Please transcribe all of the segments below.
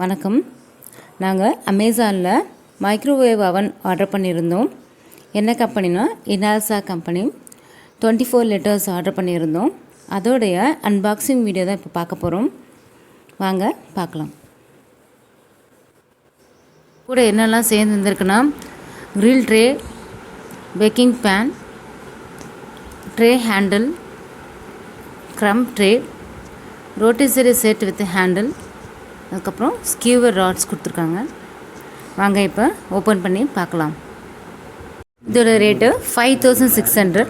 வணக்கம். நாங்கள் அமேசானில் மைக்ரோவேவ் அவன் ஆர்டர் பண்ணியிருந்தோம். என்ன கம்பெனினா INALSA கம்பெனி. 24 லிட்டர்ஸ் ஆர்டர் பண்ணியிருந்தோம். அதோடைய அன்பாக்சிங் வீடியோ தான் இப்போ பார்க்க போகிறோம். வாங்க பார்க்கலாம். கூட என்னெல்லாம் சேர்ந்து இருந்திருக்குன்னா grill tray, baking pan, tray handle, crumb tray, rotisserie set with handle, அதுக்கப்புறம் ஸ்கியூவர் ராட்ஸ் கொடுத்துருக்காங்க. வாங்க இப்போ ஓப்பன் பண்ணி பார்க்கலாம். இதோட ரேட்டு 5600.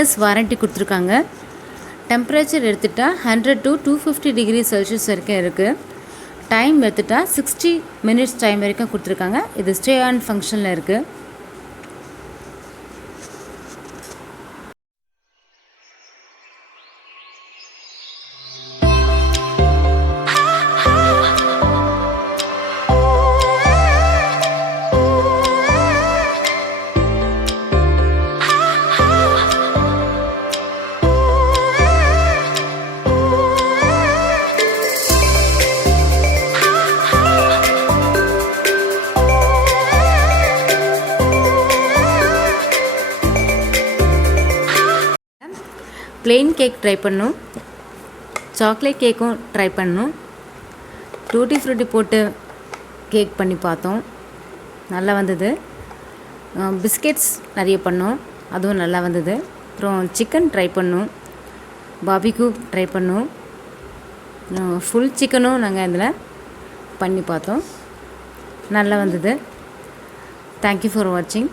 இயர்ஸ் வாரண்ட்டி கொடுத்துருக்காங்க. டெம்பரேச்சர் எடுத்துட்டால் 100 to 250 டிகிரி செல்சியஸ் வரைக்கும் இருக்குது. டைம் எடுத்துட்டால் 60 மினிட்ஸ் டைம் வரைக்கும் கொடுத்துருக்காங்க. இது ஸ்டே ஆன் ஃபங்க்ஷனில் இருக்குது. ப்ளெயின் கேக் ட்ரை பண்ணோம், சாக்லேட் கேக்கும் ட்ரை பண்ணோம், டூட்டி ஃப்ரூட்டி போட்டு கேக் பண்ணி பார்த்தோம், நல்லா வந்தது. பிஸ்கெட்ஸ் நிறைய பண்ணோம், அதுவும் நல்லா வந்தது. அப்புறம் சிக்கன் ட்ரை பண்ணோம், பாபிக்யூ ட்ரை பண்ணோம், ஃபுல் சிக்கனும் நாங்கள் இதில் பண்ணி பார்த்தோம், நல்லா வந்தது. தேங்க்யூ ஃபார் வாட்சிங்.